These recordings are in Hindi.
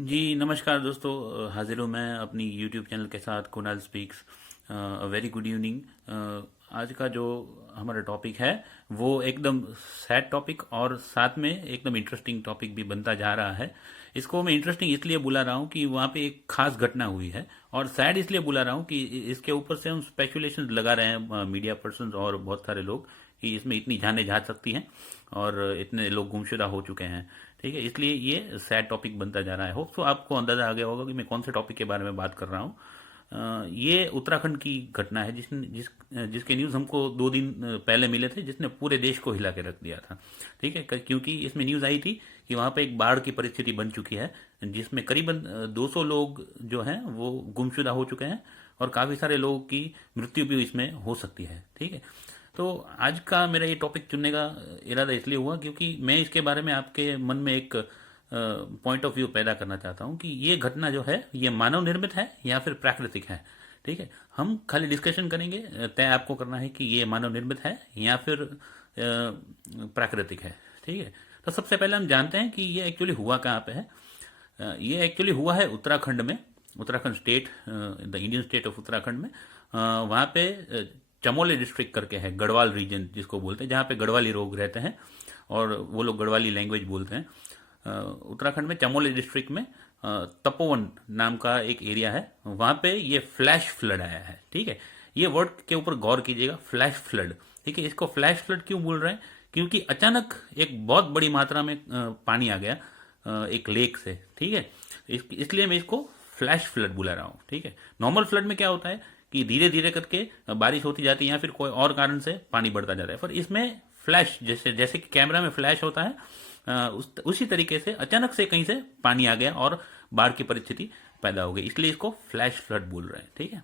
जी, नमस्कार दोस्तों। हाज़िर हूँ मैं अपनी यूट्यूब चैनल के साथ Kunal speaks. Very good evening. आज का जो हमारा टॉपिक है वो एकदम सैड टॉपिक और साथ में एकदम इंटरेस्टिंग टॉपिक भी बनता जा रहा है। इसको मैं इंटरेस्टिंग इसलिए बुला रहा हूँ कि वहाँ पे एक खास घटना हुई है, और सैड इसलिए बुला रहा हूँ कि इसके ऊपर से हम स्पेकुलेशन लगा रहे हैं, मीडिया पर्सन और बहुत सारे लोग, कि इसमें इतनी जानें जा सकती हैं और इतने लोग गुमशुदा हो चुके हैं। ठीक है, इसलिए ये सैड टॉपिक बनता जा रहा है। होप सो आपको अंदाजा आ गया होगा कि मैं कौन से टॉपिक के बारे में बात कर रहा हूँ। ये उत्तराखंड की घटना है जिसके न्यूज़ हमको 2 दिन पहले मिले थे, जिसने पूरे देश को हिला के रख दिया था। ठीक है, क्योंकि इसमें न्यूज़ आई थी कि वहाँ पे एक बाढ़ की परिस्थिति बन चुकी है, जिसमें करीबन 200 लोग जो हैं वो गुमशुदा हो चुके हैं, और काफ़ी सारे लोगों की मृत्यु भी इसमें हो सकती है। ठीक है, तो आज का मेरा ये टॉपिक चुनने का इरादा इसलिए हुआ क्योंकि मैं इसके बारे में आपके मन में एक पॉइंट ऑफ व्यू पैदा करना चाहता हूँ कि ये घटना जो है ये मानव निर्मित है या फिर प्राकृतिक है। ठीक है, हम खाली डिस्कशन करेंगे, तय आपको करना है कि ये मानव निर्मित है या फिर प्राकृतिक है। ठीक है, तो सबसे पहले हम जानते हैं कि ये एक्चुअली हुआ कहाँ पे है। ये एक्चुअली हुआ है उत्तराखंड में, Uttarakhand state, the Indian state of Uttarakhand में। वहाँ पे चमोली डिस्ट्रिक्ट करके है, गढ़वाल रीजन जिसको बोलते हैं, जहाँ पे गढ़वाली लोग रहते हैं और वो लोग गढ़वाली लैंग्वेज बोलते हैं। उत्तराखंड में चमोली डिस्ट्रिक्ट में तपोवन नाम का एक एरिया है, वहाँ पे ये फ्लैश फ्लड आया है। ठीक है, ये वर्ड के ऊपर गौर कीजिएगा, फ्लैश फ्लड। ठीक है, इसको फ्लैश फ्लड क्यों बोल रहे हैं? क्योंकि अचानक एक बहुत बड़ी मात्रा में पानी आ गया एक लेक से। ठीक है, इसलिए मैं इसको फ्लैश फ्लड बुला रहा हूँ। ठीक है, नॉर्मल फ्लड में क्या होता है कि धीरे धीरे करके बारिश होती जाती है या फिर कोई और कारण से पानी बढ़ता जाता है, पर इसमें फ्लैश, जैसे जैसे कि कैमरा में फ्लैश होता है, उसी तरीके से अचानक से कहीं से पानी आ गया और बाढ़ की परिस्थिति पैदा हो गई, इसलिए इसको फ्लैश फ्लड बोल रहे हैं। ठीक है,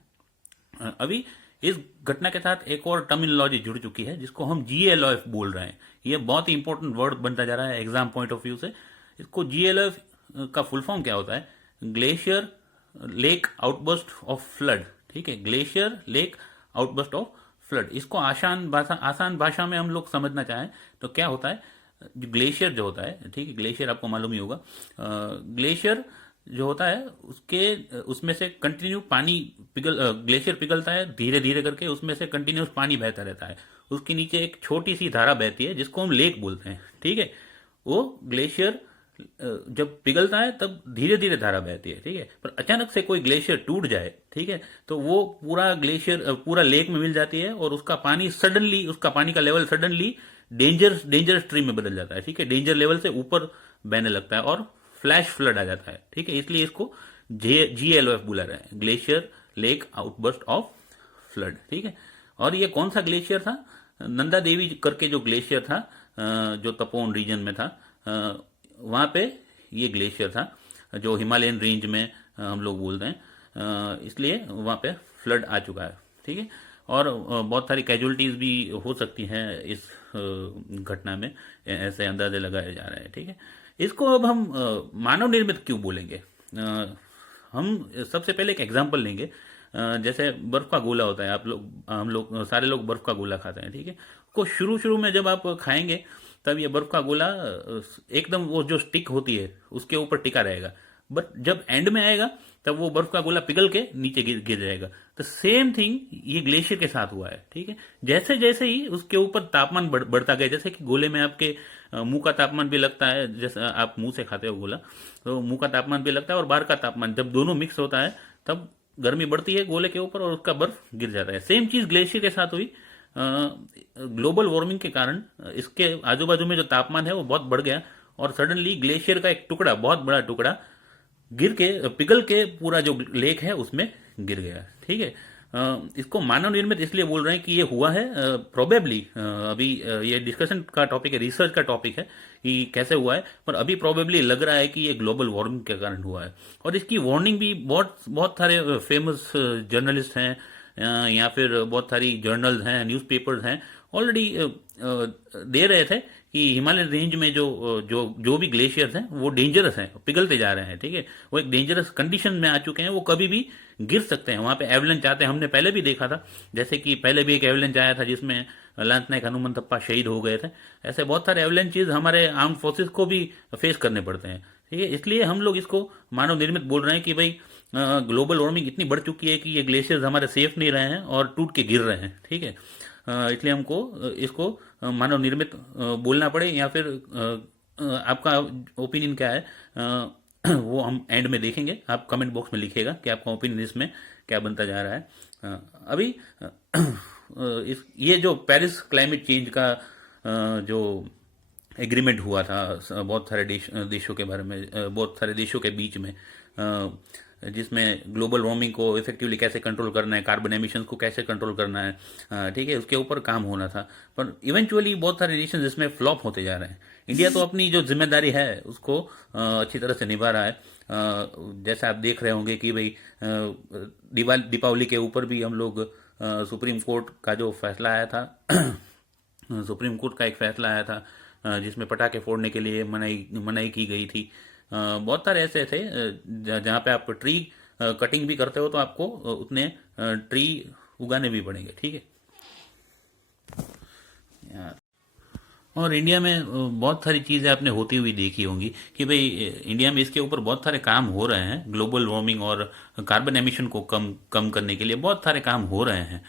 अभी इस घटना के साथ एक और टर्मिनोलॉजी जुड़ चुकी है जिसको हम जीएलओएफ बोल रहे हैं। ये बहुत ही इंपॉर्टेंट वर्ड बनता जा रहा है एग्जाम पॉइंट ऑफ व्यू से। इसको जीएलओएफ का फुल फॉर्म क्या होता है? Glacier lake outburst of flood. ठीक है, glacier lake outburst of flood. इसको आसान भाषा में हम लोग समझना चाहें तो क्या होता है, ग्लेशियर जो होता है, ठीक है, ग्लेशियर आपको मालूम ही होगा। ग्लेशियर जो होता है उसमें से कंटिन्यू पानी ग्लेशियर पिघलता है धीरे धीरे करके, उसमें से कंटिन्यूस पानी बहता रहता है। उसके नीचे एक छोटी सी धारा बहती है जिसको हम लेक बोलते हैं। ठीक है, वो ग्लेशियर जब पिघलता है तब धीरे धीरे धारा बहती है। ठीक है, पर अचानक से कोई ग्लेशियर टूट जाए, ठीक है, तो वो पूरा ग्लेशियर पूरा लेक में मिल जाती है और उसका पानी का लेवल सडनली डेंजर स्ट्रीम में बदल जाता है। ठीक है, डेंजर लेवल से ऊपर बहने लगता है और फ्लैश फ्लड आ जाता है। ठीक है, इसलिए इसको जीएलओएफ बुला रहे हैं, glacier lake outburst of flood. ठीक है, और ये कौन सा ग्लेशियर था? नंदा देवी करके जो ग्लेशियर था, जो तपोवन रीजन में था, वहाँ पे ये ग्लेशियर था जो हिमालयन रेंज में हम लोग बोलते हैं, इसलिए वहाँ पे फ्लड आ चुका है। ठीक है, और बहुत सारी कैजुअलिटीज भी हो सकती हैं इस घटना में, ऐसे अंदाजे लगाए जा रहे हैं। ठीक है, इसको अब हम मानव निर्मित क्यों बोलेंगे? हम सबसे पहले एक एग्जांपल लेंगे। जैसे बर्फ का गोला होता है, हम लोग सारे लोग बर्फ का गोला खाते हैं। ठीक है, को शुरू शुरू में जब आप खाएंगे तब ये बर्फ का गोला एकदम वो जो स्टिक होती है उसके ऊपर टिका रहेगा, बट जब एंड में आएगा तब वो बर्फ का गोला पिघल के नीचे गिर जाएगा। तो सेम थिंग ये ग्लेशियर के साथ हुआ है। ठीक है, जैसे जैसे ही उसके ऊपर तापमान बढ़ता गया, जैसे कि गोले में आपके मुंह का तापमान भी लगता है, जैसे आप मुंह से खाते हो गोला, तो मुंह का तापमान भी लगता है और बाहर का तापमान, जब दोनों मिक्स होता है तब गर्मी बढ़ती है गोले के ऊपर और उसका बर्फ गिर जाता है। सेम चीज ग्लेशियर के साथ हुई। ग्लोबल वार्मिंग के कारण इसके आजू बाजू में जो तापमान है वो बहुत बढ़ गया और सडनली ग्लेशियर का एक टुकड़ा, बहुत बड़ा टुकड़ा पिघल के पूरा जो लेक है उसमें गिर गया। ठीक है, इसको मानव निर्मित इसलिए बोल रहे हैं कि ये हुआ है प्रोबेबली, अभी ये डिस्कशन का टॉपिक है, रिसर्च का टॉपिक है कि कैसे हुआ है, पर अभी प्रोबेबली लग रहा है कि ये ग्लोबल वार्मिंग के कारण हुआ है। और इसकी वार्निंग भी बहुत बहुत सारे फेमस जर्नलिस्ट हैं, या फिर बहुत सारी जर्नल्स हैं, न्यूज़पेपर्स हैं, ऑलरेडी दे रहे थे कि हिमालयन रेंज में जो भी ग्लेशियर्स हैं वो डेंजरस हैं, पिघलते जा रहे हैं। ठीक है, वो एक डेंजरस कंडीशन में आ चुके हैं, वो कभी भी गिर सकते हैं। वहाँ पे एवलेंच आते हैं, हमने पहले भी देखा था, जैसे कि पहले भी एक एवलेंच आया था जिसमें लांस नायक हनुमंतप्पा शहीद हो गए थे। ऐसे बहुत सारे एवलेंचेज हमारे आर्म फोर्सेस को भी फेस करने पड़ते हैं। ठीक है, इसलिए हम लोग इसको मानव निर्मित बोल रहे हैं कि भाई ग्लोबल वार्मिंग इतनी बढ़ चुकी है कि ये ग्लेशियर्स हमारे सेफ नहीं रहे हैं और टूट के गिर रहे हैं। ठीक है, इसलिए हमको इसको मानव निर्मित बोलना पड़े, या फिर आपका ओपिनियन क्या है, वो हम एंड में देखेंगे। आप कमेंट बॉक्स में लिखिएगा कि आपका ओपिनियन इसमें क्या बनता जा रहा है। अभी ये जो पेरिस क्लाइमेट चेंज का जो एग्रीमेंट हुआ था बहुत सारे देशों के बारे में, बहुत सारे देशों के बीच में, जिसमें ग्लोबल वार्मिंग को इफेक्टिवली कैसे कंट्रोल करना है, कार्बन एमिशंस को कैसे कंट्रोल करना है, ठीक है, उसके ऊपर काम होना था। पर इवेंचुअली बहुत सारे नेशन इसमें फ्लॉप होते जा रहे हैं। इंडिया तो अपनी जो जिम्मेदारी है उसको अच्छी तरह से निभा रहा है। जैसे आप देख रहे होंगे कि भाई दीपावली के ऊपर भी हम लोग सुप्रीम कोर्ट का जो फैसला आया था सुप्रीम कोर्ट का एक फैसला आया था जिसमें पटाखे फोड़ने के लिए मनाही की गई थी। बहुत सारे ऐसे थे जहाँ पे आप ट्री कटिंग भी करते हो तो आपको उतने ट्री उगाने भी पड़ेंगे। ठीक है यार, और इंडिया में बहुत सारी चीज़ें आपने होती हुई देखी होंगी कि भाई इंडिया में इसके ऊपर बहुत सारे काम हो रहे हैं। ग्लोबल वार्मिंग और कार्बन एमिशन को कम कम करने के लिए बहुत सारे काम हो रहे हैं।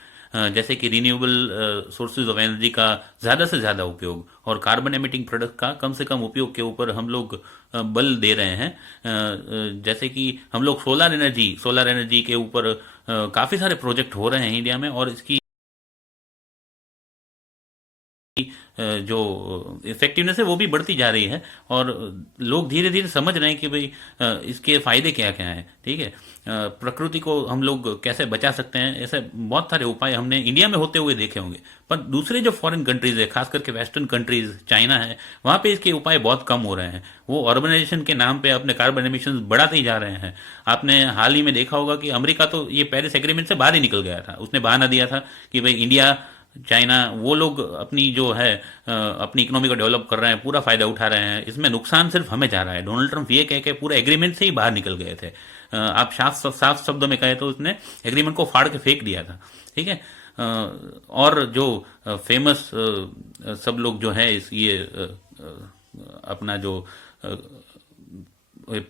जैसे कि रिन्यूएबल सोर्सेज ऑफ एनर्जी का ज़्यादा से ज़्यादा उपयोग और कार्बन एमिटिंग प्रोडक्ट का कम से कम उपयोग के ऊपर हम लोग बल दे रहे हैं। जैसे कि हम लोग सोलर एनर्जी के ऊपर काफ़ी सारे प्रोजेक्ट हो रहे हैं इंडिया में, और इसकी जो इफेक्टिवनेस है वो भी बढ़ती जा रही है, और लोग धीरे धीरे समझ रहे हैं कि भाई इसके फायदे क्या क्या हैं। ठीक है, प्रकृति को हम लोग कैसे बचा सकते हैं, ऐसे बहुत सारे उपाय हमने इंडिया में होते हुए देखे होंगे। पर दूसरे जो फॉरेन कंट्रीज है, खास करके वेस्टर्न कंट्रीज, चाइना है, वहाँ पे इसके उपाय बहुत कम हो रहे हैं। वो ऑर्गेनाइजेशन के नाम पे अपने कार्बन एमिशन बढ़ाते ही जा रहे हैं। आपने हाल ही में देखा होगा कि अमेरिका तो ये पेरिस एग्रीमेंट से बाहर ही निकल गया था। उसने बहाना दिया था कि भाई इंडिया, चाइना, वो लोग अपनी जो है अपनी इकोनॉमी को डेवलप कर रहे हैं, पूरा फायदा उठा रहे हैं, इसमें नुकसान सिर्फ हमें जा रहा है। डोनाल्ड ट्रंप ये कह के पूरे एग्रीमेंट से ही बाहर निकल गए थे। आप साफ शब्दों में कहे तो उसने एग्रीमेंट को फाड़ के फेंक दिया था। ठीक है, और जो फेमस सब लोग जो है ये अपना जो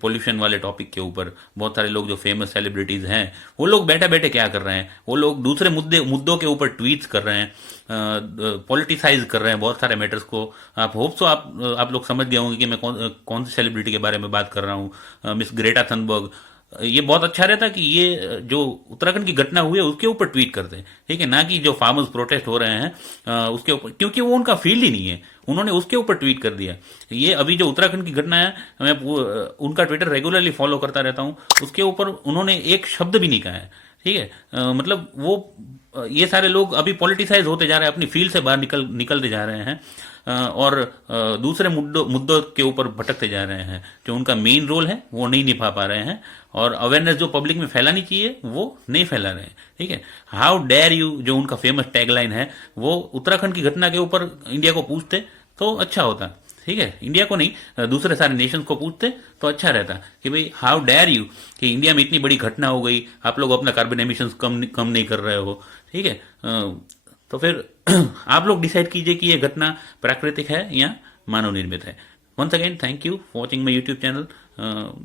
पोल्यूशन वाले टॉपिक के ऊपर बहुत सारे लोग जो फेमस सेलिब्रिटीज हैं, वो लोग बैठे बैठे क्या कर रहे हैं, वो लोग दूसरे मुद्दों के ऊपर ट्वीट्स कर रहे हैं, पॉलिटिसाइज कर रहे हैं बहुत सारे मैटर्स को। आप होप सो आप लोग समझ गए होंगे कि मैं कौन सी सेलिब्रिटी के बारे में बात कर रहा हूँ। Miss Greta Thunberg. ये बहुत अच्छा रहता कि ये जो उत्तराखंड की घटना हुई है उसके ऊपर ट्वीट करते हैं। ठीक है, ना कि जो फार्मर्स प्रोटेस्ट हो रहे हैं उसके ऊपर, क्योंकि वो उनका फील्ड ही नहीं है, उन्होंने उसके ऊपर ट्वीट कर दिया। ये अभी जो उत्तराखंड की घटना है, मैं उनका ट्विटर रेगुलरली फॉलो करता रहता हूँ, उसके ऊपर उन्होंने एक शब्द भी नहीं कहा है। ठीक है, मतलब वो ये सारे लोग अभी पॉलिटिसाइज होते जा रहे हैं, अपनी फील्ड से बाहर निकलते जा रहे हैं, और दूसरे मुद्दों के ऊपर भटकते जा रहे हैं। जो उनका मेन रोल है वो नहीं निभा पा रहे हैं, और अवेयरनेस जो पब्लिक में फैलानी चाहिए वो नहीं फैला रहे हैं। ठीक है, हाउ डेयर यू जो उनका फेमस टैगलाइन है, वो उत्तराखंड की घटना के ऊपर इंडिया को पूछते तो अच्छा होता। ठीक है, इंडिया को नहीं, दूसरे सारे नेशंस को पूछते तो अच्छा रहता कि भाई हाउ डेयर यू कि इंडिया में इतनी बड़ी घटना हो गई, आप लोग अपना कार्बन एमिशंस कम नहीं कर रहे हो। ठीक है, तो फिर आप लोग डिसाइड कीजिए कि ये घटना प्राकृतिक है या मानव निर्मित है। Once again thank you for watching my YouTube channel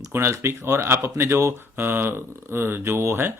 Kunal speaks. और आप अपने जो वो है